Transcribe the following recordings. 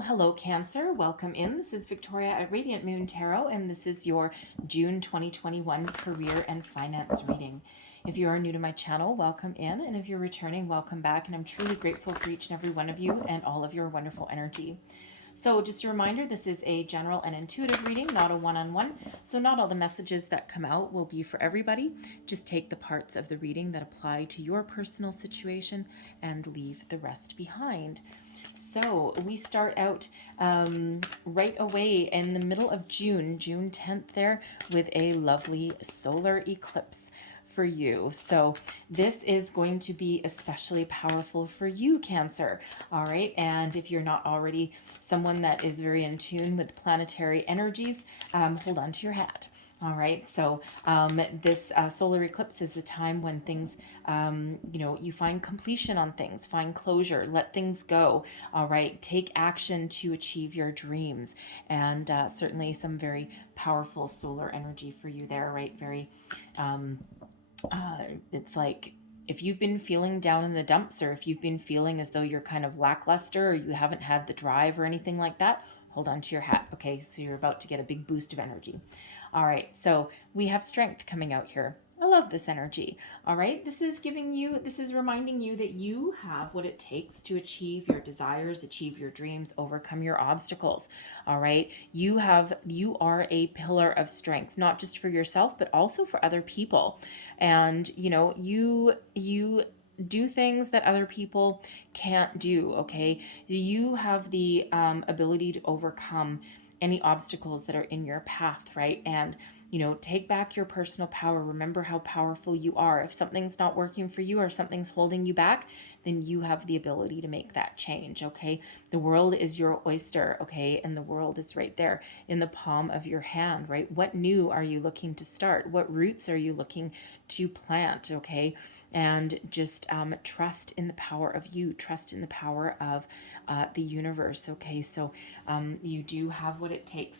Well, hello, Cancer. Welcome in. This is Victoria at Radiant Moon Tarot, and this is your June 2021 career and finance reading. If you are new to my channel, welcome in, and if you're returning, welcome back, and I'm truly grateful for each and every one of you and all of your wonderful energy. So just a reminder, this is a general and intuitive reading, not a one-on-one. So not all the messages that come out will be for everybody. Just take the parts of the reading that apply to your personal situation and leave the rest behind. So we start out right away in the middle of June 10th there, with a lovely solar eclipse for you. So this is going to be especially powerful for you, Cancer. All right. And if you're not already someone that is very in tune with planetary energies, hold on to your hat. All right, so this solar eclipse is a time when things, you find completion on things, find closure, let things go. All right, take action to achieve your dreams, and certainly some very powerful solar energy for you there, right? Very, it's like, if you've been feeling down in the dumps, or if you've been feeling as though you're kind of lackluster, or you haven't had the drive or anything like that, hold on to your hat, okay? So you're about to get a big boost of energy. All right, so we have strength coming out here. I love this energy. All right, this is reminding you that you have what it takes to achieve your desires, achieve your dreams, overcome your obstacles. All right, you are a pillar of strength, not just for yourself, but also for other people. And you do things that other people can't do. Okay, you have the ability to overcome any obstacles that are in your path, right? And take back your personal power. Remember how powerful you are. If something's not working for you, or something's holding you back, then you have the ability to make that change. Okay, the world is your oyster. Okay, and the world is right there in the palm of your hand, right? What new are you looking to start? What roots are you looking to plant? Okay, and just trust in the power of you, trust in the power of the universe. Okay, so you do have what it takes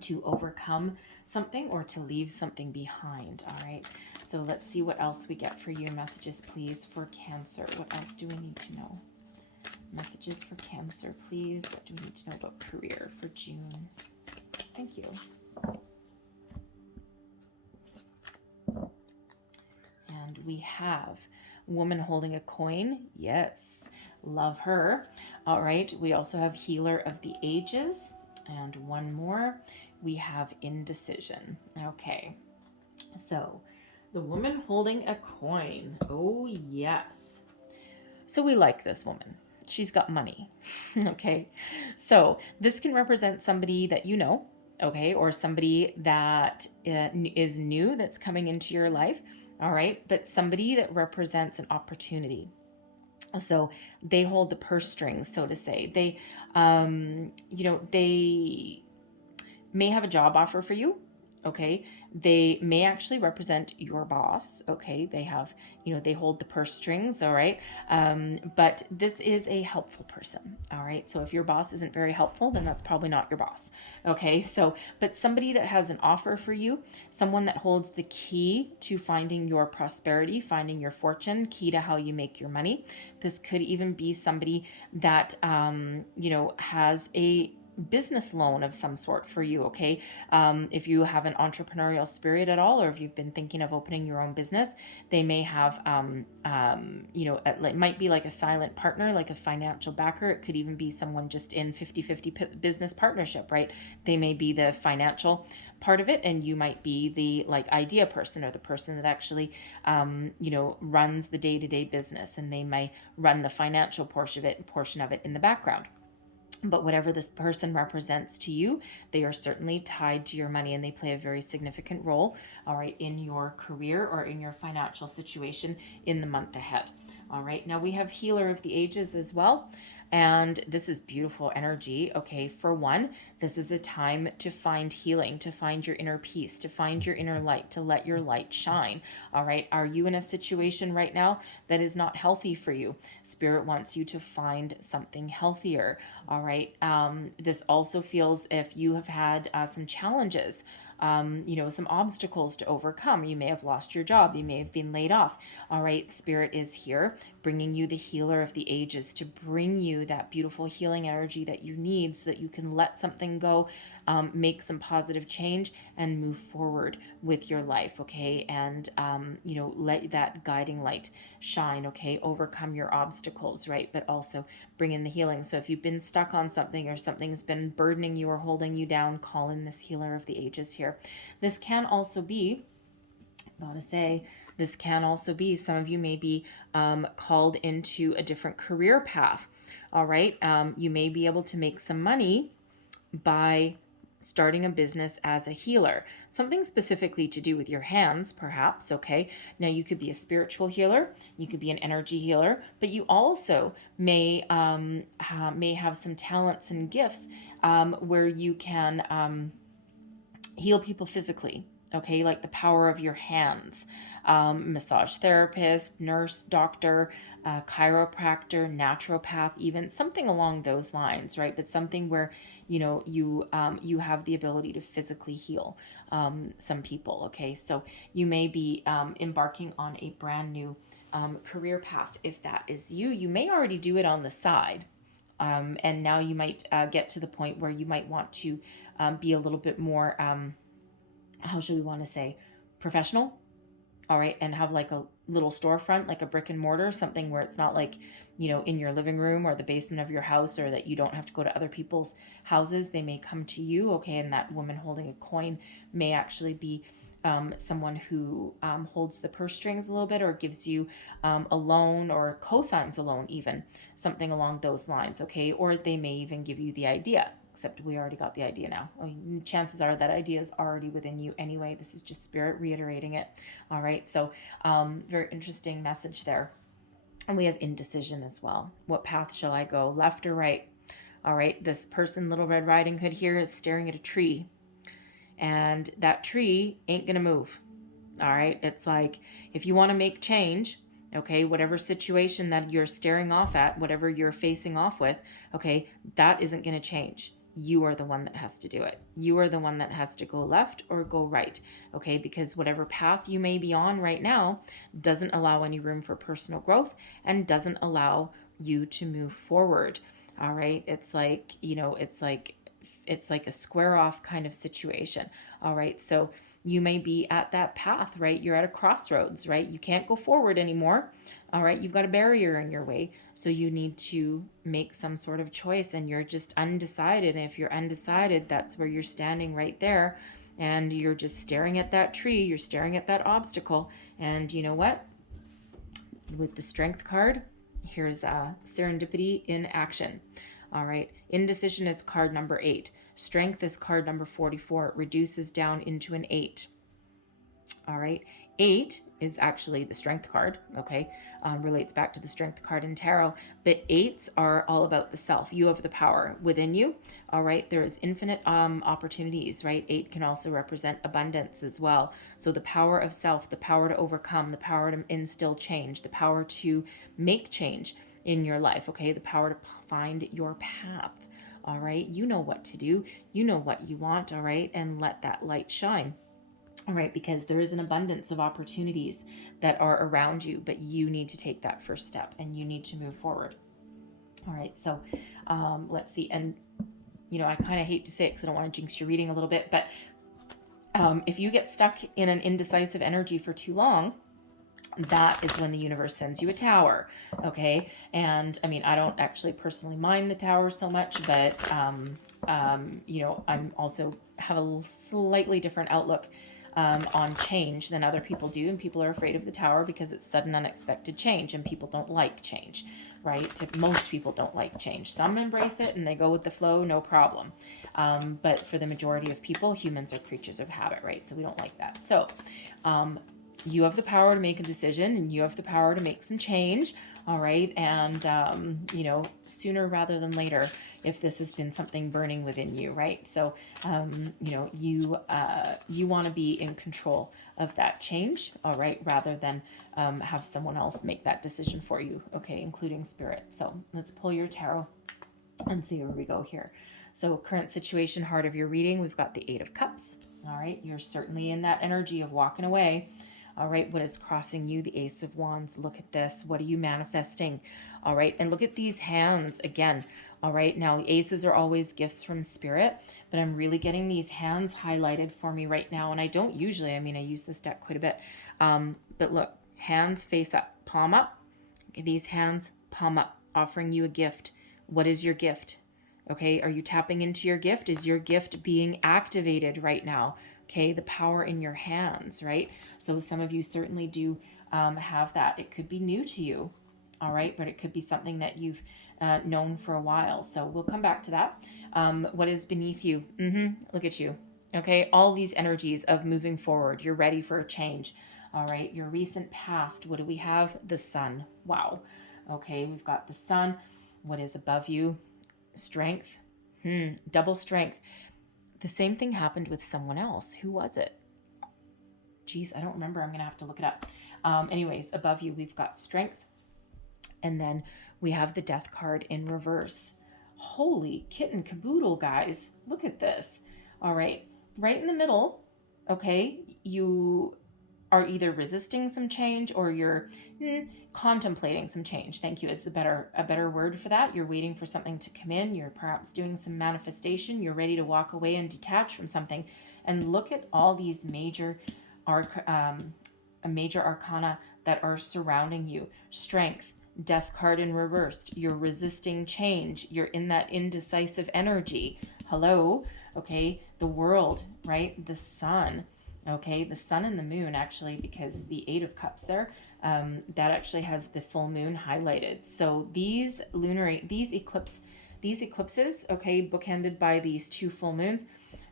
to overcome something or to leave something behind. All right, so let's see what else we get for you. Messages, please, for Cancer. What else do we need to know? Messages for Cancer, please. What do we need to know about career for June? Thank you. And we have woman holding a coin. Yes, love her. All right, we also have healer of the ages, and one more, we have indecision. Okay, so the woman holding a coin. Oh yes, so we like this woman. She's got money. Okay, so this can represent somebody that you know, okay, or somebody that is new, that's coming into your life. All right, but somebody that represents an opportunity. So they hold the purse strings, so to say. They they may have a job offer for you. Okay, they may actually represent your boss. Okay, they have, they hold the purse strings. All right, but this is a helpful person. All right, so if your boss isn't very helpful, then that's probably not your boss. Okay, so but somebody that has an offer for you, someone that holds the key to finding your prosperity, finding your fortune, key to how you make your money. This could even be somebody that has a business loan of some sort for you. Okay, if you have an entrepreneurial spirit at all, or if you've been thinking of opening your own business, they may have it might be like a silent partner, like a financial backer. It could even be someone just in 50-50 business partnership, right? They may be the financial part of it, and you might be the idea person, or the person that actually runs the day-to-day business, and they may run the financial portion of it in the background. But whatever this person represents to you, they are certainly tied to your money, and they play a very significant role, all right, in your career or in your financial situation in the month ahead. All right, now we have healer of the ages as well. And this is beautiful energy. Okay, for one, this is a time to find healing, to find your inner peace, to find your inner light, to let your light shine. All right, are you in a situation right now that is not healthy for you? Spirit wants you to find something healthier. All right, this also feels if you have had some challenges some obstacles to overcome. You may have lost your job. You may have been laid off. All right. Spirit is here bringing you the healer of the ages to bring you that beautiful healing energy that you need so that you can let something go, make some positive change and move forward with your life. Okay. And, let that guiding light shine. Okay. Overcome your obstacles, right? But also bring in the healing. So if you've been stuck on something or something's been burdening you or holding you down, call in this healer of the ages here. This can also be, this can also be, some of you may be called into a different career path. All right. You may be able to make some money by starting a business as a healer, something specifically to do with your hands, perhaps. Okay. Now you could be a spiritual healer, you could be an energy healer, but you also may have some talents and gifts where you can heal people physically. Okay, like the power of your hands. Massage therapist, nurse, doctor, chiropractor, naturopath, even something along those lines, right? But something where you have the ability to physically heal some people. Okay, so you may be embarking on a brand new career path. If that is you, you may already do it on the side. And now you might get to the point where you might want to be a little bit more, how should we want to say, professional. All right. And have like a little storefront, like a brick and mortar, something where it's not like, in your living room or the basement of your house, or that you don't have to go to other people's houses. They may come to you. Okay. And that woman holding a coin may actually be someone who holds the purse strings a little bit, or gives you a loan or co-signs a loan, even something along those lines. Okay. Or they may even give you the idea. Except we already got the idea now. Chances are that idea is already within you anyway. This is just spirit reiterating it. All right. So very interesting message there. And we have indecision as well. What path shall I go, left or right? All right. This person, Little Red Riding Hood here, is staring at a tree. And that tree ain't going to move. All right. It's like, if you want to make change, okay, whatever situation that you're staring off at, whatever you're facing off with, okay, that isn't going to change. You are the one that has to do it. You are the one that has to go left or go right, okay? Because whatever path you may be on right now doesn't allow any room for personal growth and doesn't allow you to move forward, all right? It's like, it's like a square off kind of situation, all right? So you may be at that path, right? You're at a crossroads, right? You can't go forward anymore. All right. You've got a barrier in your way. So you need to make some sort of choice, and you're just undecided. And if you're undecided, that's where you're standing right there. And you're just staring at that tree. You're staring at that obstacle. And you know what? With the Strength card, here's serendipity in action. All right. Indecision is card number 8. Strength is card number 44. It reduces down into an 8. All right. 8 is actually the Strength card. Okay. Relates back to the Strength card in tarot. But 8s are all about the self. You have the power within you. All right. There is infinite opportunities, right? 8 can also represent abundance as well. So the power of self, the power to overcome, the power to instill change, the power to make change in your life. Okay. The power to find your path. All right. You know what to do. You know what you want. All right. And let that light shine. All right. Because there is an abundance of opportunities that are around you, but you need to take that first step and you need to move forward. All right. So let's see. And, I kind of hate to say it because I don't want to jinx your reading a little bit, but if you get stuck in an indecisive energy for too long, that is when the universe sends you a tower. Okay. And I mean, I don't actually personally mind the tower so much, but, I'm also have a slightly different outlook on change than other people do. And people are afraid of the tower because it's sudden, unexpected change, and people don't like change, right? Most people don't like change. Some embrace it and they go with the flow, no problem. But for the majority of people, humans are creatures of habit, right? So we don't like that. So, you have the power to make a decision, and you have the power to make some change. All right. And, sooner rather than later, if this has been something burning within you, right? So, you want to be in control of that change. All right. Rather than have someone else make that decision for you. Okay. Including spirit. So let's pull your tarot and see where we go here. So current situation, heart of your reading, we've got the 8 of Cups. All right, you're certainly in that energy of walking away. All right, what is crossing you? The Ace of Wands. Look at this. What are you manifesting? All right, and look at these hands again. All right, now aces are always gifts from spirit, but I'm really getting these hands highlighted for me right now. And I don't usually, I mean, I use this deck quite a bit. But look, hands face up, palm up. These hands, palm up, offering you a gift. What is your gift? Okay, are you tapping into your gift? Is your gift being activated right now? Okay, the power in your hands, right? So some of you certainly do have that. It could be new to you, all right, but it could be something that you've known for a while. So we'll come back to that. What is beneath you? Look at you. Okay, all these energies of moving forward. You're ready for a change. All right, your recent past. What do we have? The sun. Wow. Okay, we've got the sun. What is above you? Strength. Double strength. The same thing happened with someone else. Who was it? Geez, I don't remember. I'm going to have to look it up. Anyways, above you, we've got strength. And then we have the death card in reverse. Holy kitten caboodle, guys. Look at this. All right. Right in the middle, okay, you are either resisting some change or you're contemplating some change. Thank you. It's a better word for that. You're waiting for something to come in. You're perhaps doing some manifestation. You're ready to walk away and detach from something. And look at all these major arcana that are surrounding you. Strength, death card in reversed. You're resisting change. You're in that indecisive energy. Hello. Okay. The world, right? The sun. Okay, the sun and the moon actually, because the 8 of Cups there, that actually has the full moon highlighted. So these eclipses, okay, bookended by these 2 full moons,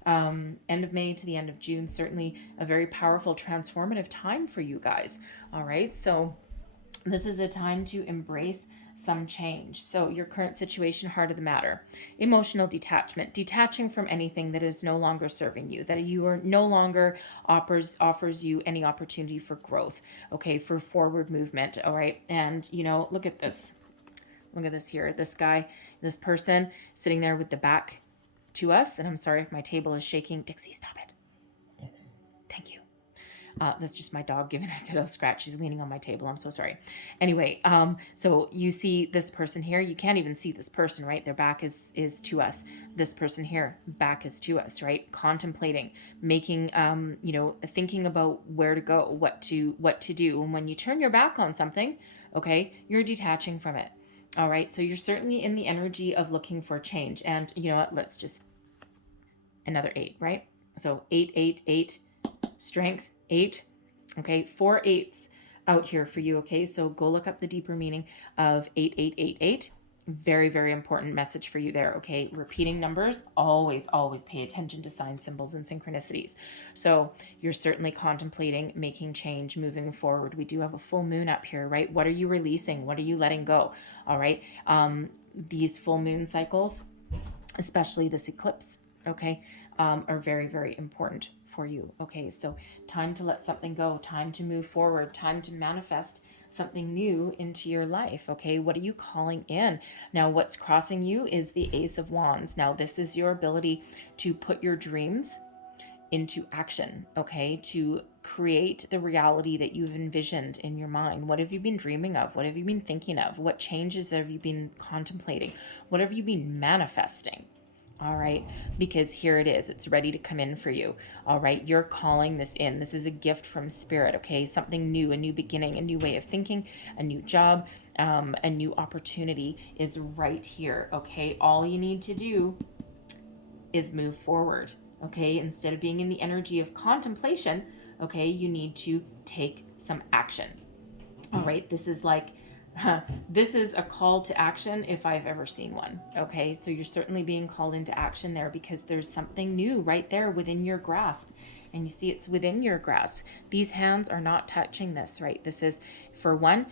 end of May to the end of June, certainly a very powerful transformative time for you guys. All right, so this is a time to embrace some change. So your current situation, heart of the matter, emotional detachment, detaching from anything that is no longer serving you, that you are no longer offers you any opportunity for growth, okay, for forward movement. All right, and look at this here, this guy, this person sitting there with the back to us, and I'm sorry if my table is shaking. Dixie, stop it. Thank you. That's just my dog giving a good scratch. She's leaning on my table. I'm so sorry. Anyway, so you see this person here. You can't even see this person, right? Their back is to us. This person here, back is to us, right? Contemplating, making, thinking about where to go, what to do. And when you turn your back on something, okay, you're detaching from it. All right. So you're certainly in the energy of looking for change. And you know what? Let's just another 8, right? So 8, 8, 8, strength. 8, okay, 4 8s out here for you, okay? So go look up the deeper meaning of 8888. Very, very important message for you there, okay? Repeating numbers, always pay attention to signs, symbols, and synchronicities. So you're certainly contemplating making change, moving forward. We do have a full moon up here, right? What are you releasing? What are you letting go? All right? These full moon cycles, especially this eclipse, okay, are very, very important for you. Okay, so time to let something go, time to move forward, time to manifest something new into your life. Okay, what are you calling in? Now, what's crossing you is the Ace of Wands. Now, this is your ability to put your dreams into action, okay, to create the reality that you've envisioned in your mind. What have you been dreaming of? What have you been thinking of? What changes have you been contemplating? What have you been manifesting? All right, because here it is. It's ready to come in for you. All right, you're calling this in. This is a gift from spirit, okay? Something new, a new beginning, a new way of thinking, a new job, a new opportunity is right here, okay? All you need to do is move forward, okay? Instead of being in the energy of contemplation, okay, you need to take some action. All right, this is like, this is a call to action if I've ever seen one. Okay, so you're certainly being called into action there because there's something new right there within your grasp. And you see it's within your grasp. These hands are not touching this, right? This is, for one,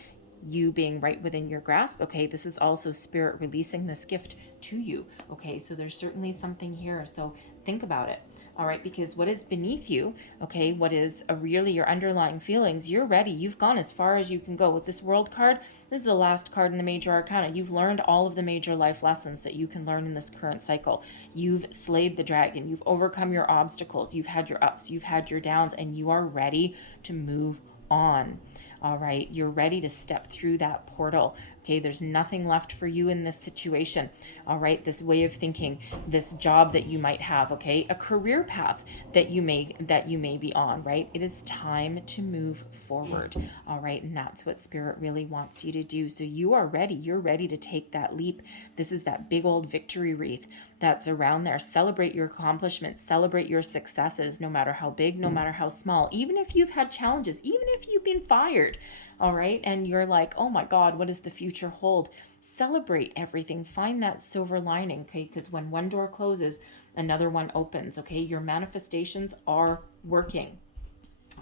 you being right within your grasp. Okay, this is also spirit releasing this gift to you. Okay, so there's certainly something here. So think about it. all right? Because what is beneath you, okay, what is really your underlying feelings, you're ready. You've gone as far as you can go. With this World card, this is the last card in the major arcana. You've learned all of the major life lessons that you can learn in this current cycle. You've slayed the dragon. You've overcome your obstacles. You've had your ups. You've had your downs, and you are ready to move on. All right, you're ready to step through that portal. Okay, there's nothing left for you in this situation. All right, this way of thinking, this job that you might have, okay, a career path that you may be on, right? It is time to move forward. All right, and that's what Spirit really wants you to do. So you are ready. You're ready to take that leap. This is that big old victory wreath that's around there. Celebrate your accomplishments, celebrate your successes, no matter how big, no matter how small, even if you've had challenges, even if you've been fired, all right, and you're like, oh my God, what does the future hold? Celebrate everything. Find that silver lining, okay? Because when one door closes, another one opens, okay? Your manifestations are working,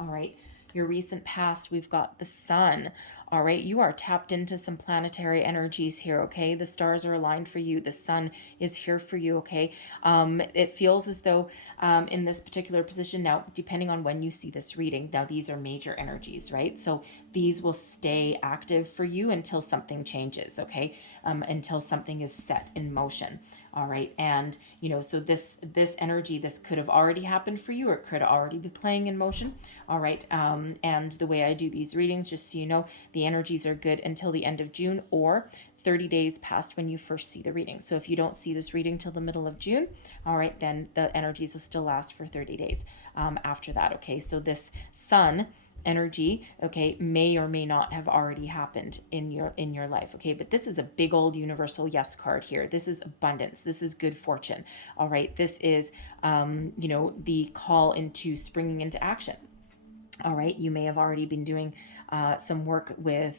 all right? Your recent past, we've got the sun. All right, you are tapped into some planetary energies here, okay? The stars are aligned for you. The sun is here for you, okay? It feels as though in this particular position, now, depending on when you see this reading, now these are major energies, right? So these will stay active for you until something changes, okay? Until something is set in motion, all right? And, you know, so this energy, this could have already happened for you, or it could already be playing in motion, all right? And the way I do these readings, just so you know, the energies are good until the end of June or 30 days past when you first see the reading. So if you don't see this reading till the middle of June, all right, then the energies will still last for 30 days after that, okay? So this sun energy, okay, may or may not have already happened in your life, okay? But this is a big old universal yes card here. This is abundance. This is good fortune, all right? This is, you know, the call into springing into action. All right, you may have already been doing some work with,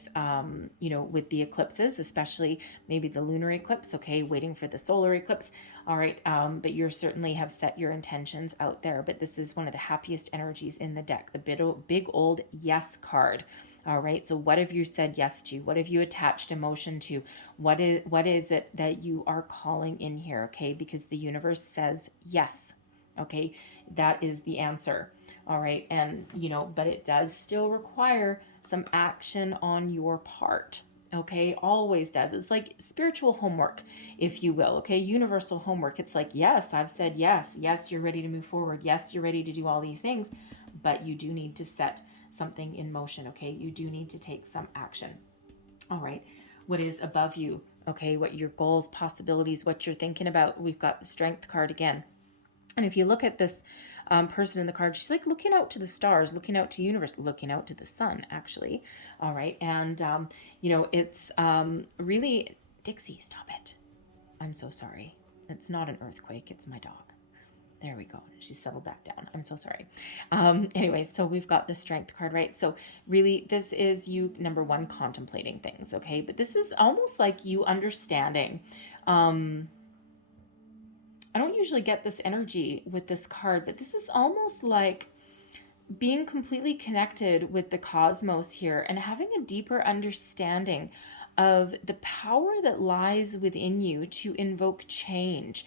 you know, with the eclipses, especially maybe the lunar eclipse, okay, waiting for the solar eclipse. All right, but you certainly have set your intentions out there. But this is one of the happiest energies in the deck, the big old yes card. All right, so what have you said yes to? What have you attached emotion to? What is it that you are calling in here, okay? Because the universe says yes, okay? That is the answer. All right, and you know, but it does still require some action on your part, okay? Always does. It's like spiritual homework, if you will, okay? Universal homework. It's like, yes, I've said yes. Yes, you're ready to move forward. Yes, you're ready to do all these things, but you do need to set something in motion, okay? You do need to take some action. All right, what is above you, okay? What your goals, possibilities, what you're thinking about. We've got the Strength card again. And if you look at this person in the card, she's like looking out to the stars, looking out to the universe, looking out to the sun, actually. All right. And, you know, it's really, Dixie, stop it. I'm so sorry. It's not an earthquake. It's my dog. There we go. She's settled back down. I'm so sorry. Anyway, so we've got the Strength card, right? So really, this is you, number one, contemplating things, okay? But this is almost like you understanding. I don't usually get this energy with this card, but this is almost like being completely connected with the cosmos here and having a deeper understanding of the power that lies within you to invoke change,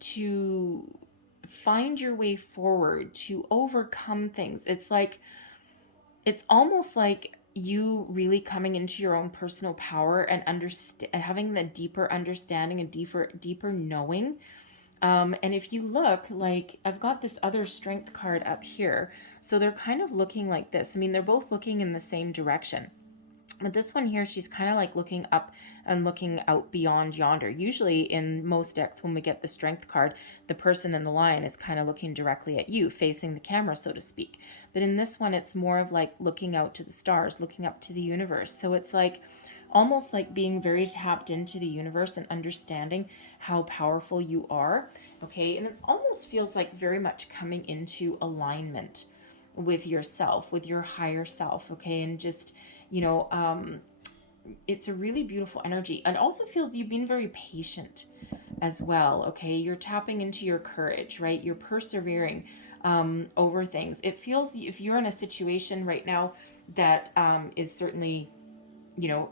to find your way forward, to overcome things. It's almost like you really coming into your own personal power and having the deeper understanding and deeper knowing. And if you look, like I've got this other Strength card up here, so they're kind of looking like this. I mean, they're both looking in the same direction. But this one here, she's kind of like looking up and looking out beyond yonder. Usually in most decks, when we get the Strength card, the person in the line is kind of looking directly at you, facing the camera, so to speak. But in this one, it's more of like looking out to the stars, looking up to the universe. So it's like almost like being very tapped into the universe and understanding how powerful you are. Okay. And it almost feels like very much coming into alignment with yourself, with your higher self. Okay. And just, you know, it's a really beautiful energy. And also feels you've been very patient as well. Okay. You're tapping into your courage, right? You're persevering over things. It feels if you're in a situation right now that is certainly, you know,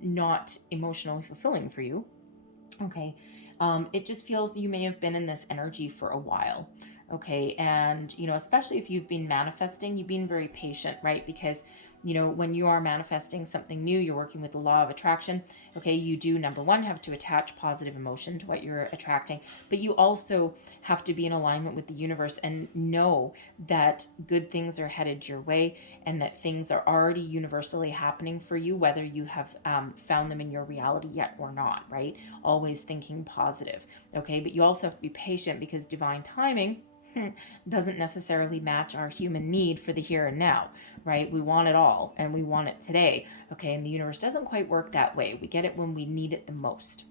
not emotionally fulfilling for you, Okay. It just feels you may have been in this energy for a while. Okay. And, especially if you've been manifesting, you've been very patient, right? Because, when you are manifesting something new, you're working with the law of attraction. Okay. You do, number one, have to attach positive emotion to what you're attracting, but you also have to be in alignment with the universe and know that good things are headed your way and that things are already universally happening for you, whether you have found them in your reality yet or not, right? Always thinking positive. Okay. But you also have to be patient because divine timing doesn't necessarily match our human need for the here and now, right? We want it all and we want it today. Okay. And the universe doesn't quite work that way. We get it when we need it the most.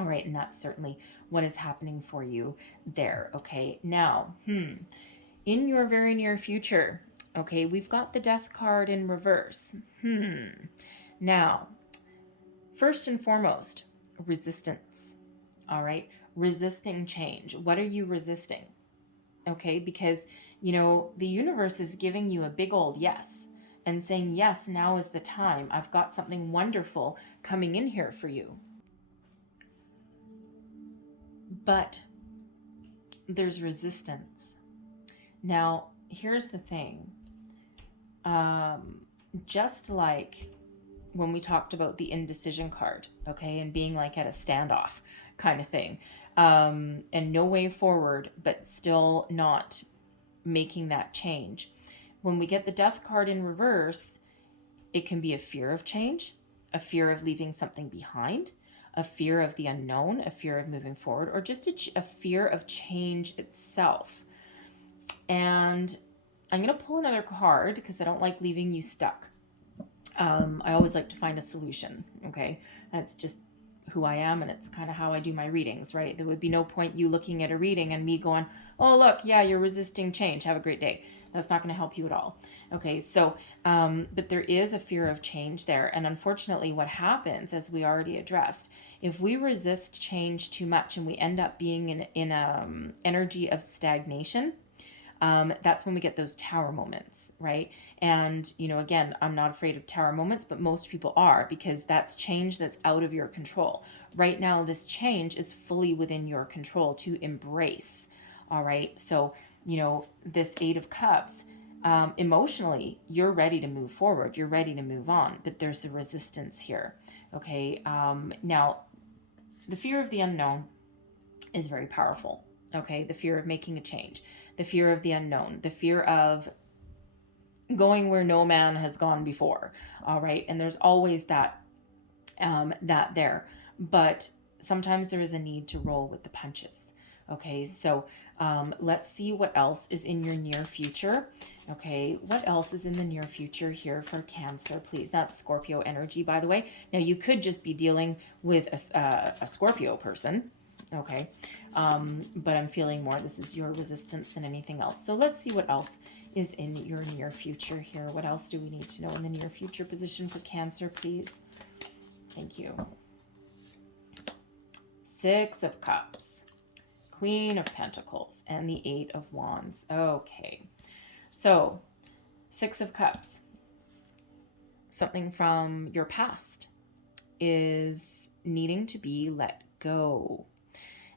All right. And that's certainly what is happening for you there. Okay. Now, in your very near future, okay, we've got the death card in reverse. Now, first and foremost, resistance. All right. Resisting change. What are you resisting? Okay. Because, the universe is giving you a big old yes and saying, yes, now is the time. I've got something wonderful coming in here for you. But there's resistance. Now, here's the thing. Just like when we talked about the indecision card, okay, and being like at a standoff kind of thing, and no way forward, but still not making that change. When we get the death card in reverse, it can be a fear of change, a fear of leaving something behind, a fear of the unknown, a fear of moving forward, or just a fear of change itself. And I'm going to pull another card because I don't like leaving you stuck. I always like to find a solution. Okay. That's just who I am. And it's kind of how I do my readings, right? There would be no point you looking at a reading and me going, oh, look, yeah, you're resisting change. Have a great day. That's not going to help you at all. Okay. So, but there is a fear of change there. And unfortunately, what happens, as we already addressed, if we resist change too much and we end up being in energy of stagnation, that's when we get those tower moments, right? And, again, I'm not afraid of tower moments, but most people are, because that's change that's out of your control. Right now, this change is fully within your control to embrace. All right. So, this Eight of Cups, emotionally, you're ready to move forward. You're ready to move on, but there's a resistance here. Okay. Now, the fear of the unknown is very powerful. Okay. The fear of making a change, the fear of the unknown, the fear of going where no man has gone before. All right. And there's always that there, but sometimes there is a need to roll with the punches. Okay. So, let's see what else is in your near future. Okay. What else is in the near future here for Cancer, please? That's Scorpio energy, by the way. Now you could just be dealing with a Scorpio person. Okay. But I'm feeling more this is your resistance than anything else. So let's see what else is in your near future here. What else do we need to know in the near future position for Cancer, please? Thank you. Six of Cups, Queen of Pentacles, and the Eight of Wands. Okay. So, Six of Cups. Something from your past is needing to be let go.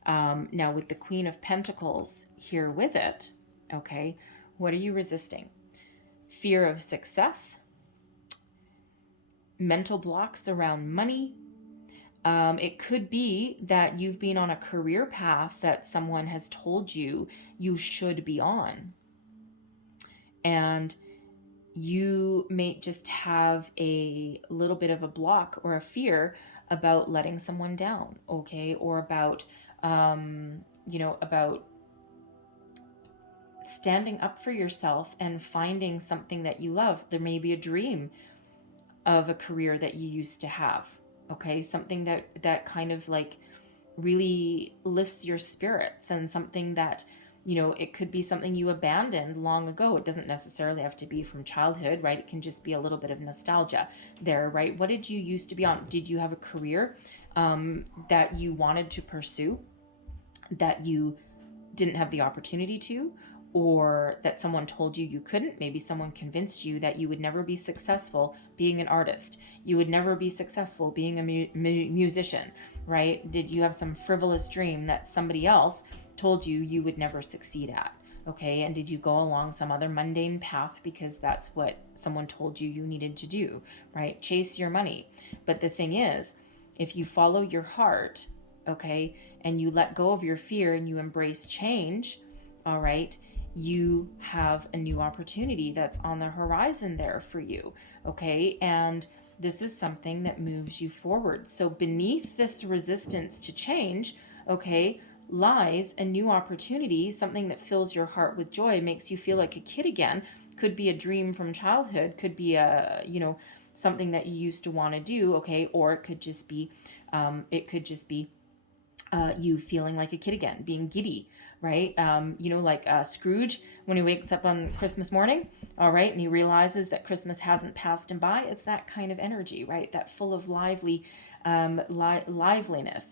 Now, with the Queen of Pentacles here with it, okay, what are you resisting? Fear of success, mental blocks around money. It could be that you've been on a career path that someone has told you you should be on. And you may just have a little bit of a block or a fear about letting someone down, okay? Or about, about standing up for yourself and finding something that you love. There may be a dream of a career that you used to have, okay? Something that kind of like really lifts your spirits, and something that, it could be something you abandoned long ago. It doesn't necessarily have to be from childhood, right? It can just be a little bit of nostalgia there, right? What did you used to be on? Did you have a career that you wanted to pursue that you didn't have the opportunity to? or that someone told you you couldn't. Maybe someone convinced you that you would never be successful being an artist. You would never be successful being a musician, right? Did you have some frivolous dream that somebody else told you you would never succeed at? Okay, and did you go along some other mundane path because that's what someone told you you needed to do, right? Chase your money. But the thing is, if you follow your heart, okay, and you let go of your fear and you embrace change, all right, you have a new opportunity that's on the horizon there for you, okay? And this is something that moves you forward. So beneath this resistance to change, okay, lies a new opportunity, something that fills your heart with joy, makes you feel like a kid again. Could be a dream from childhood, could be a, something that you used to want to do, okay? Or it could just be, you feeling like a kid again, being giddy, right? Like Scrooge when he wakes up on Christmas morning, all right, and he realizes that Christmas hasn't passed him by. It's that kind of energy, right? That full of liveliness,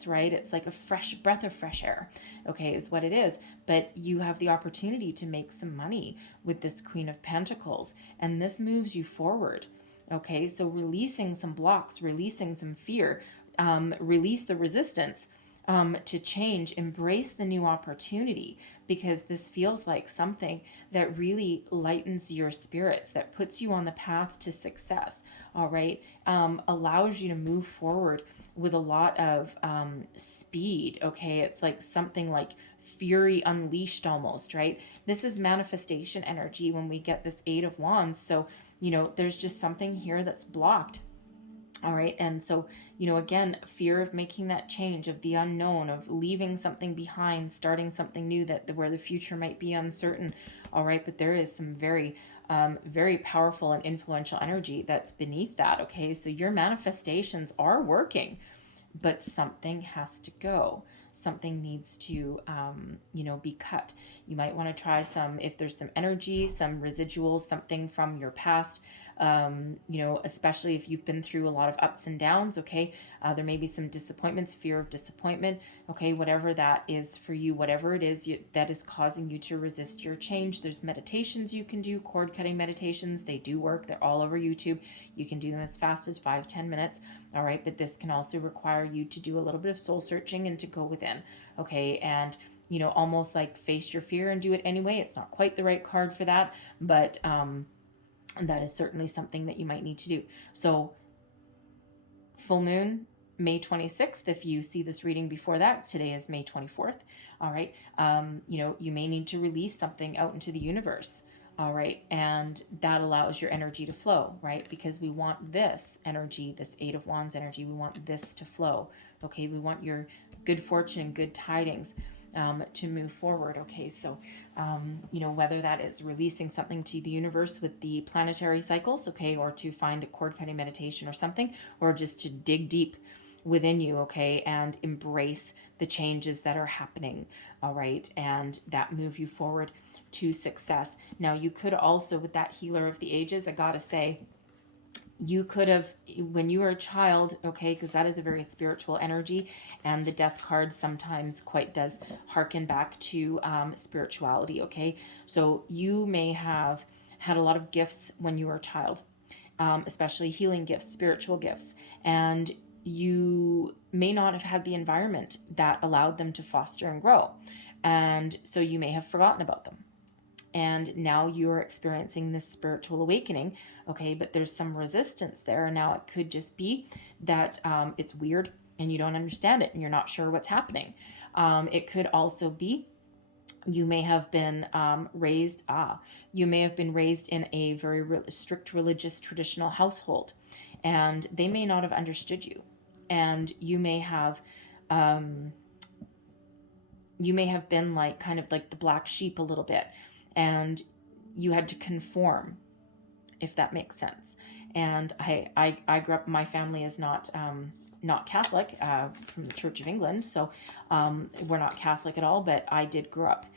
right? It's like a fresh breath of fresh air, okay, is what it is. But you have the opportunity to make some money with this Queen of Pentacles, and this moves you forward, okay? So releasing some blocks, releasing some fear, release the resistance to change, embrace the new opportunity, because this feels like something that really lightens your spirits, that puts you on the path to success, all right? Allows you to move forward with a lot of speed, okay? It's like something like fury unleashed almost, right? This is manifestation energy when we get this Eight of Wands. So, there's just something here that's blocked. All right. And so, again, fear of making that change, of the unknown, of leaving something behind, starting something new where the future might be uncertain. All right. But there is some very, very powerful and influential energy that's beneath that. Okay. So your manifestations are working, but something has to go. Something needs to, be cut. You might want to try if there's some energy, some residuals, something from your past, especially if you've been through a lot of ups and downs, okay? There may be some disappointments, fear of disappointment, okay? Whatever that is for you, whatever it is that is causing you to resist your change. There's meditations you can do, cord cutting meditations. They do work. They're all over YouTube. You can do them as fast as 5-10 minutes, all right? But this can also require you to do a little bit of soul searching and to go within, okay? And almost like face your fear and do it anyway. It's not quite the right card for that, but that is certainly something that you might need to do. So full moon, May 26th. If you see this reading before that, today is May 24th. All right. You may need to release something out into the universe. All right. And that allows your energy to flow, right? Because we want this energy, this Eight of Wands energy, we want this to flow. Okay. We want your good fortune, good tidings to move forward. Okay. So, whether that is releasing something to the universe with the planetary cycles, okay, or to find a cord cutting meditation or something, or just to dig deep within you, okay, and embrace the changes that are happening, all right, and that move you forward to success. Now, you could also, with that Healer of the Ages, I gotta say, you could have, when you were a child, okay, because that is a very spiritual energy, and the Death card sometimes quite does harken back to spirituality, okay? So you may have had a lot of gifts when you were a child, especially healing gifts, spiritual gifts, and you may not have had the environment that allowed them to foster and grow, and so you may have forgotten about them. And now you're experiencing this spiritual awakening, okay, but there's some resistance there. Now it could just be that it's weird and you don't understand it and you're not sure what's happening. It could also be you may have been raised in a very strict religious traditional household, and they may not have understood you, and you may have been like kind of like the black sheep a little bit, and you had to conform, if that makes sense. And I grew up, my family is not Catholic, from the Church of England, so we're not Catholic at all, but I did grow up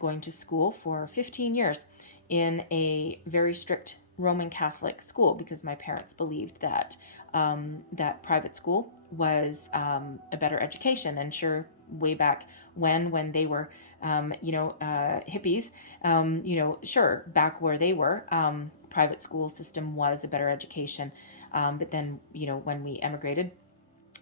going to school for 15 years in a very strict Roman Catholic school, because my parents believed that that private school was a better education. And sure, way back when they were, hippies, sure, back where they were, private school system was a better education. But then, when we emigrated,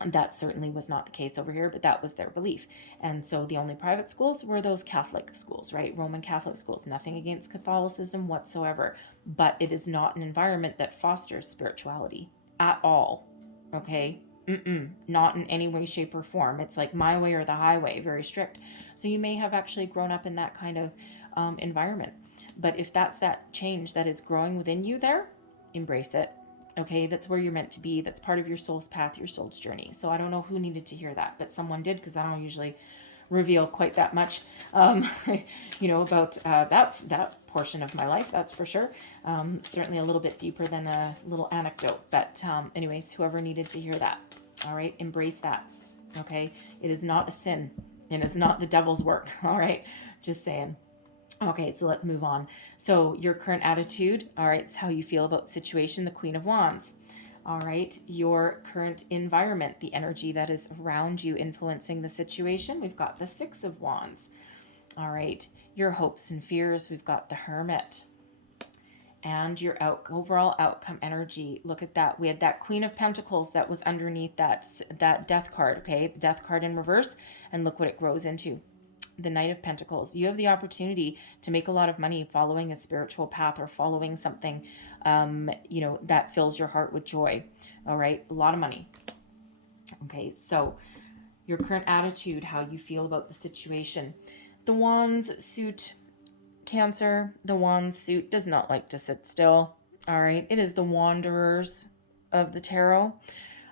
that certainly was not the case over here, but that was their belief. And so the only private schools were those Catholic schools, right? Roman Catholic schools. Nothing against Catholicism whatsoever, but it is not an environment that fosters spirituality at all. Okay? Not in any way, shape, or form. It's like my way or the highway, very strict. So you may have actually grown up in that kind of environment. But if that's that change that is growing within you there, embrace it. Okay, that's where you're meant to be. That's part of your soul's path, your soul's journey. So I don't know who needed to hear that, but someone did, because I don't usually reveal quite that much, about that portion of my life. That's for sure. Certainly a little bit deeper than a little anecdote. But anyways, whoever needed to hear that, all right, embrace that. Okay, it is not a sin. It is not the devil's work. All right, just saying. Okay, so let's move on. So your current attitude, all right, it's how you feel about the situation, the Queen of Wands. All right, your current environment, the energy that is around you influencing the situation. We've got the Six of Wands. All right, your hopes and fears. We've got the Hermit. And your overall outcome energy. Look at that. We had that Queen of Pentacles that was underneath that Death card, okay? The Death card in reverse. And look what it grows into. The Knight of Pentacles. You have the opportunity to make a lot of money following a spiritual path or following something, that fills your heart with joy. All right. A lot of money. Okay. So your current attitude, how you feel about the situation. The Wands suit, Cancer. The Wands suit does not like to sit still. All right. It is the Wanderers of the tarot.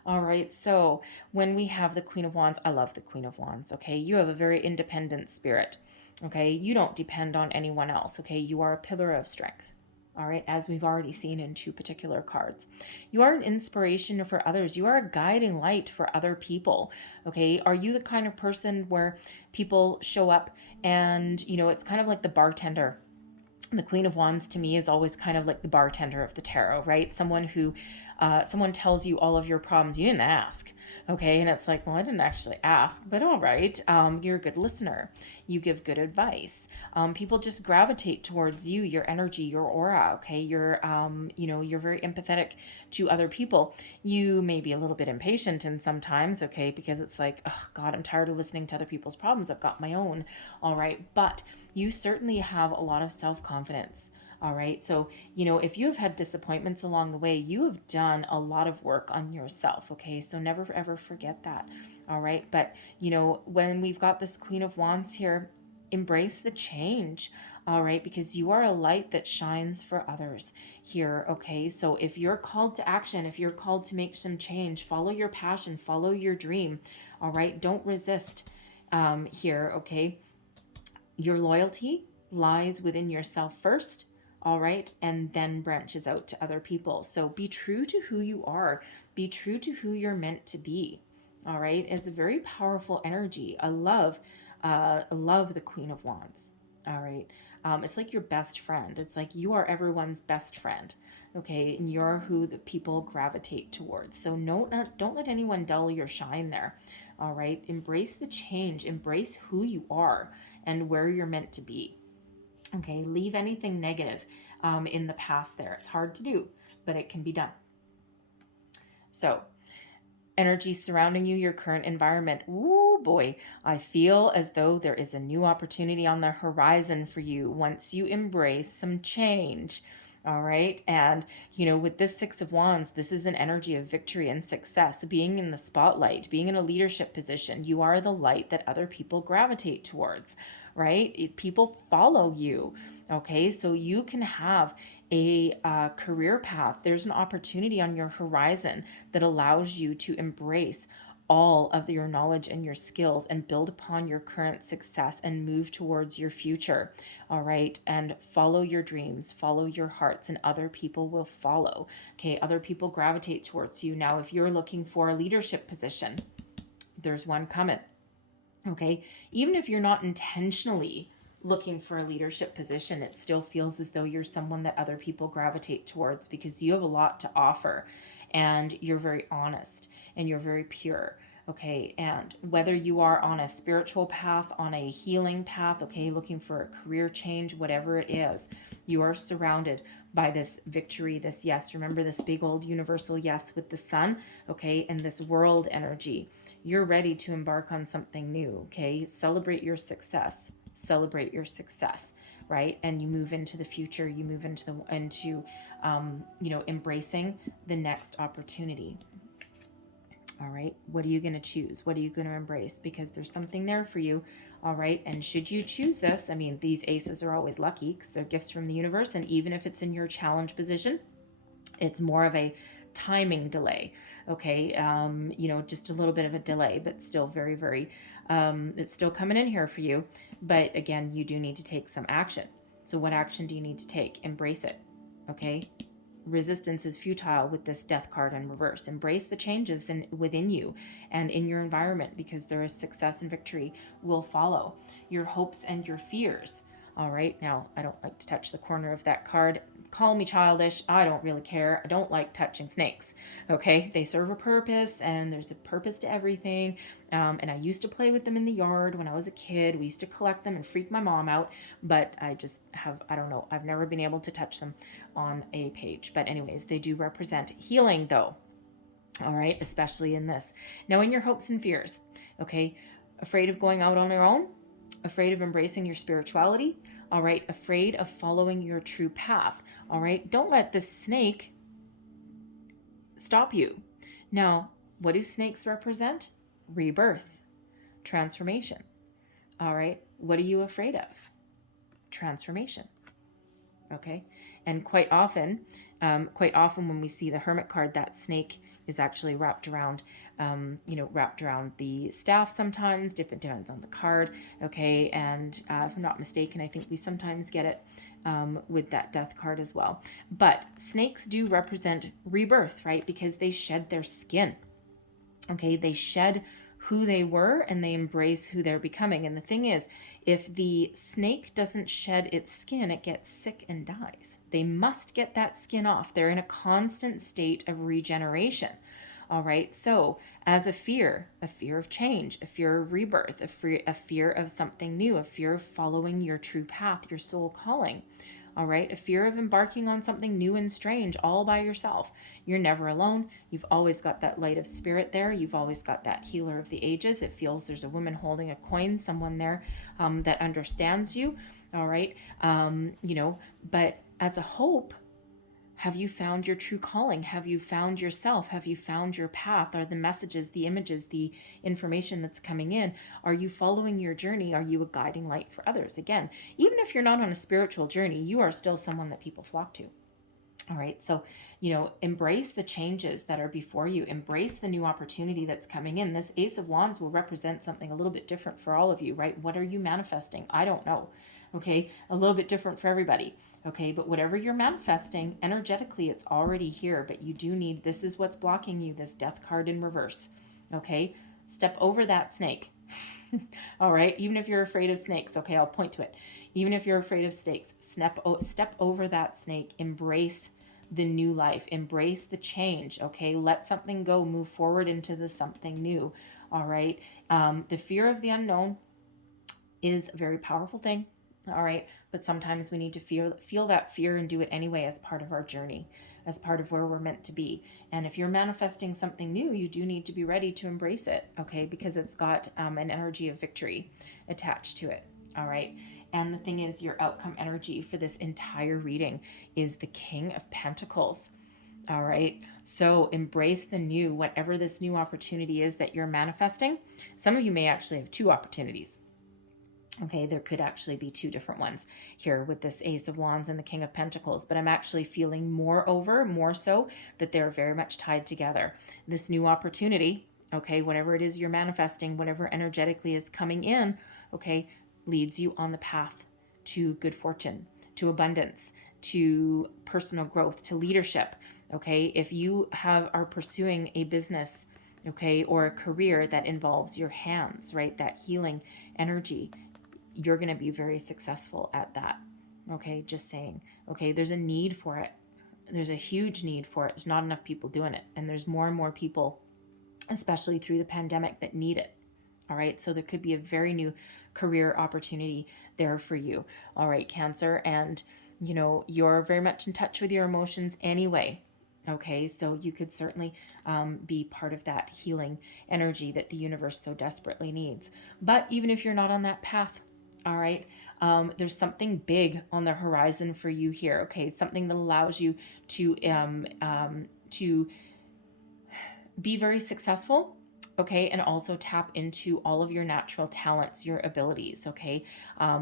All right, so when we have the Queen of Wands, I love the Queen of Wands, okay? You have a very independent spirit, okay? You don't depend on anyone else, okay? You are a pillar of strength, all right? As we've already seen in two particular cards. You are an inspiration for others. You are a guiding light for other people, okay? Are you the kind of person where people show up and, it's kind of like the bartender? The Queen of Wands to me is always kind of like the bartender of the tarot, right? Someone who, someone tells you all of your problems. You didn't ask, okay? And it's like, well, I didn't actually ask, but all right. You're a good listener. You give good advice. People just gravitate towards you, your energy, your aura, okay? You're very empathetic to other people. You may be a little bit impatient and sometimes, okay? Because it's like, oh God, I'm tired of listening to other people's problems. I've got my own, all right? But you certainly have a lot of self-confidence. All right. So, if you have had disappointments along the way, you have done a lot of work on yourself. Okay. So never, ever forget that. All right. But, when we've got this Queen of Wands here, embrace the change. All right. Because you are a light that shines for others here. Okay. So if you're called to action, if you're called to make some change, follow your passion, follow your dream. All right. Don't resist here. Okay. Your loyalty lies within yourself first. All right. And then branches out to other people. So be true to who you are. Be true to who you're meant to be. All right. It's a very powerful energy. I love the Queen of Wands. All right. It's like your best friend. It's like you are everyone's best friend. Okay. And you're who the people gravitate towards. So don't let anyone dull your shine there. All right. Embrace the change. Embrace who you are and where you're meant to be. Okay, leave anything negative in the past there. It's hard to do, but it can be done. So, energy surrounding you, your current environment. Ooh, boy, I feel as though there is a new opportunity on the horizon for you once you embrace some change. All right. And, with this Six of Wands, this is an energy of victory and success, being in the spotlight, being in a leadership position. You are the light that other people gravitate towards, right? People follow you. Okay. So you can have a career path. There's an opportunity on your horizon that allows you to embrace all of your knowledge and your skills and build upon your current success and move towards your future. All right. And follow your dreams, follow your hearts, and other people will follow. Okay. Other people gravitate towards you. Now, if you're looking for a leadership position, there's one coming. Okay. Even if you're not intentionally looking for a leadership position, it still feels as though you're someone that other people gravitate towards because you have a lot to offer and you're very honest and you're very pure. Okay, and whether you are on a spiritual path, on a healing path, okay, looking for a career change, whatever it is, you are surrounded by this victory, this yes. Remember this big old universal yes with the sun, okay, and this world energy. You're ready to embark on something new, okay? Celebrate your success. Celebrate your success, right? And you move into the future. You move into embracing the next opportunity. All right, what are you going to choose? What are you going to embrace? Because there's something there for you. All right, and should you choose this, I mean, these aces are always lucky because they're gifts from the universe. And even if it's in your challenge position, it's more of a timing delay. Okay, just a little bit of a delay, but still very, very, it's still coming in here for you. But again, you do need to take some action. So what action do you need to take? Embrace it. Okay. Resistance is futile with this death card in reverse. Embrace the changes within you and in your environment, because there is success and victory will follow. Your hopes and your fears. All right, now I don't like to touch the corner of that card. Call me childish. I don't really care. I don't like touching snakes. Okay, they serve a purpose, and there's a purpose to everything. And I used to play with them in the yard when I was a kid. We used to collect them and freak my mom out, but I don't know, I've never been able to touch them on a page. But anyways, they do represent healing though. All right, especially in this. Knowing your hopes and fears. Okay, afraid of going out on your own, afraid of embracing your spirituality. All right, afraid of following your true path. All right, don't let this snake stop you. Now, what do snakes represent? Rebirth, transformation. All right, what are you afraid of? Transformation. Okay, and quite often when we see the Hermit card, that snake is actually wrapped around the staff sometimes. Depends on the card. Okay, and if I'm not mistaken, I think we sometimes get it with that death card as well. But snakes do represent rebirth, right? Because they shed their skin. Okay, they shed who they were and they embrace who they're becoming. And the thing is, if the snake doesn't shed its skin, it gets sick and dies. They must get that skin off. They're in a constant state of regeneration. All right, so as a fear of change, a fear of rebirth, a fear of something new, a fear of following your true path, your soul calling. All right, a fear of embarking on something new and strange all by yourself. You're never alone. You've always got that light of spirit there. You've always got that healer of the ages. It feels there's a woman holding a coin, someone there that understands you. All right, but as a hope, have you found your true calling? Have you found yourself? Have you found your path? Are the messages, the images, the information that's coming in, are you following your journey? Are you a guiding light for others? Again, even if you're not on a spiritual journey, you are still someone that people flock to. All right, so, embrace the changes that are before you. Embrace the new opportunity that's coming in. This Ace of Wands will represent something a little bit different for all of you, right? What are you manifesting? I don't know. Okay, a little bit different for everybody. Okay, but whatever you're manifesting, energetically, it's already here, but you do need, this is what's blocking you, this death card in reverse. Okay, step over that snake. All right, even if you're afraid of snakes, okay, I'll point to it. Even if you're afraid of snakes, step over that snake, embrace the new life, embrace the change, okay? Let something go, move forward into the something new, all right? The fear of the unknown is a very powerful thing. All right, but sometimes we need to feel that fear and do it anyway as part of our journey, as part of where we're meant to be. And if you're manifesting something new, you do need to be ready to embrace it, okay? Because it's got an energy of victory attached to it, all right? And the thing is, your outcome energy for this entire reading is the King of Pentacles. All right, so embrace the new, whatever this new opportunity is that you're manifesting. Some of you may actually have two opportunities. Okay, there could actually be two different ones here with this Ace of Wands and the King of Pentacles, but I'm actually feeling more so that they're very much tied together. This new opportunity, okay, whatever it is you're manifesting, whatever energetically is coming in, okay, leads you on the path to good fortune, to abundance, to personal growth, to leadership. Okay, if you are pursuing a business, okay, or a career that involves your hands, right, that healing energy, you're going to be very successful at that. Okay, just saying. Okay, there's a need for it. There's a huge need for it. There's not enough people doing it, and there's more and more people especially through the pandemic, that need it. All right. So there could be a very new career opportunity there for you. All right, Cancer. And, you're very much in touch with your emotions anyway. Okay. So you could certainly be part of that healing energy that the universe so desperately needs. But even if you're not on that path, all right, there's something big on the horizon for you here. Okay. Something that allows you to be very successful, okay, and also tap into all of your natural talents, your abilities, okay.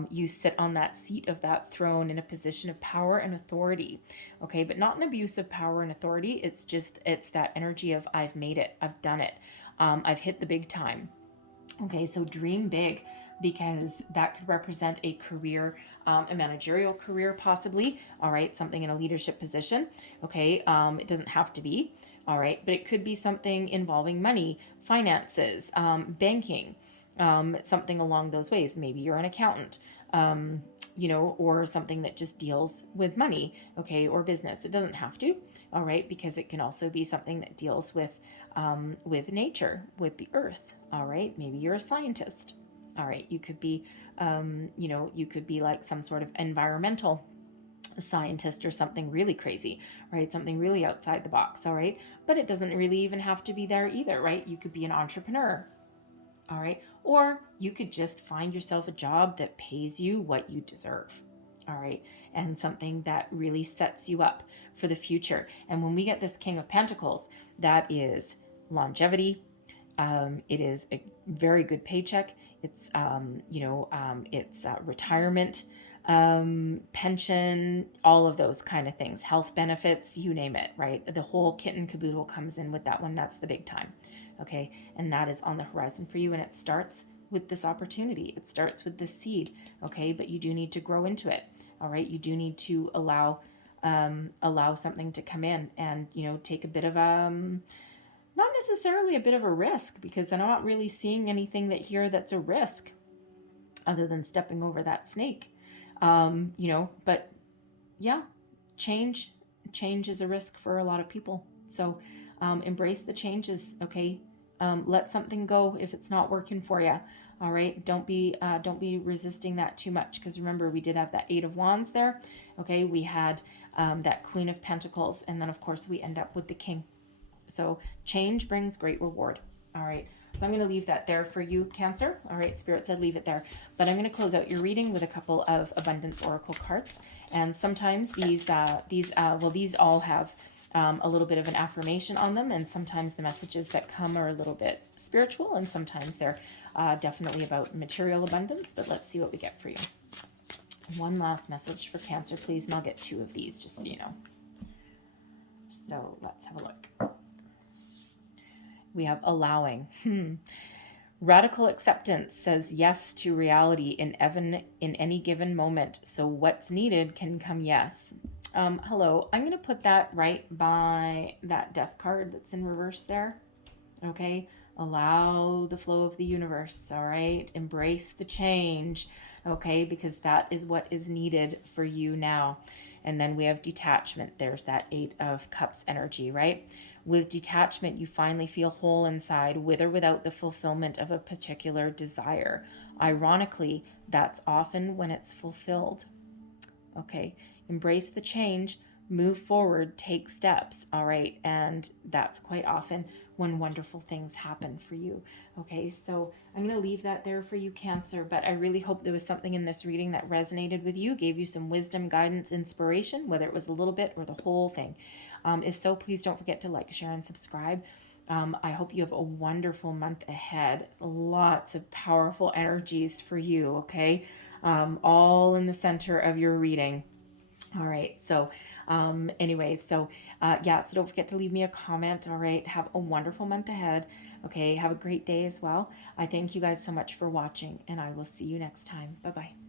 You sit on that seat of that throne in a position of power and authority, okay, but not an abuse of power and authority. It's that energy of I've made it, I've done it, I've hit the big time. Okay, so dream big, because that could represent a career, a managerial career possibly, all right, something in a leadership position, okay, it doesn't have to be, all right, but it could be something involving money, finances, banking, something along those ways. Maybe you're an accountant, or something that just deals with money, okay, or business. It doesn't have to, all right, because it can also be something that deals with nature, with the earth, all right. Maybe you're a scientist, all right. You could be, you could be like some sort of environmental scientist or something really crazy, right? Something really outside the box, all right? But it doesn't really even have to be there either, right? You could be an entrepreneur, all right? Or you could just find yourself a job that pays you what you deserve, all right? And something that really sets you up for the future. And when we get this King of Pentacles, that is longevity. It is a very good paycheck. It's, it's retirement, pension, all of those kind of things, health benefits, you name it, right? The whole kit and caboodle comes in with that one. That's the big time. Okay. And that is on the horizon for you. And it starts with this opportunity. It starts with this seed. Okay. But you do need to grow into it. All right. You do need to allow something to come in and, take a bit of, not necessarily a bit of a risk, because I'm not really seeing anything that's a risk other than stepping over that snake. But yeah, change is a risk for a lot of people. So embrace the changes, okay? Let something go if it's not working for you. All right, don't be resisting that too much, because remember, we did have that 8 of Wands there. Okay, we had that Queen of Pentacles, and then of course we end up with the King. So change brings great reward. All right. So I'm going to leave that there for you, Cancer. All right. Spirit said leave it there. But I'm going to close out your reading with a couple of Abundance Oracle cards. And sometimes these all have a little bit of an affirmation on them. And sometimes the messages that come are a little bit spiritual. And sometimes they're definitely about material abundance. But let's see what we get for you. One last message for Cancer, please. And I'll get 2 of these, just so you know. So let's have a look. We have allowing. Radical acceptance says yes to reality in any given moment. So what's needed can come yes. Hello. I'm going to put that right by that death card that's in reverse there. Okay. Allow the flow of the universe. All right. Embrace the change. Okay. Because that is what is needed for you now. And then we have detachment. There's that 8 of Cups energy, right? With detachment, you finally feel whole inside, with or without the fulfillment of a particular desire. Ironically, that's often when it's fulfilled. Okay, embrace the change, move forward, take steps, all right? And that's quite often when wonderful things happen for you. Okay, so I'm going to leave that there for you, Cancer, but I really hope there was something in this reading that resonated with you, gave you some wisdom, guidance, inspiration, whether it was a little bit or the whole thing. If so, please don't forget to like, share, and subscribe. I hope you have a wonderful month ahead. Lots of powerful energies for you, okay? All in the center of your reading. All right, so anyways, so don't forget to leave me a comment. All right, have a wonderful month ahead. Okay, have a great day as well. I thank you guys so much for watching, and I will see you next time. Bye-bye.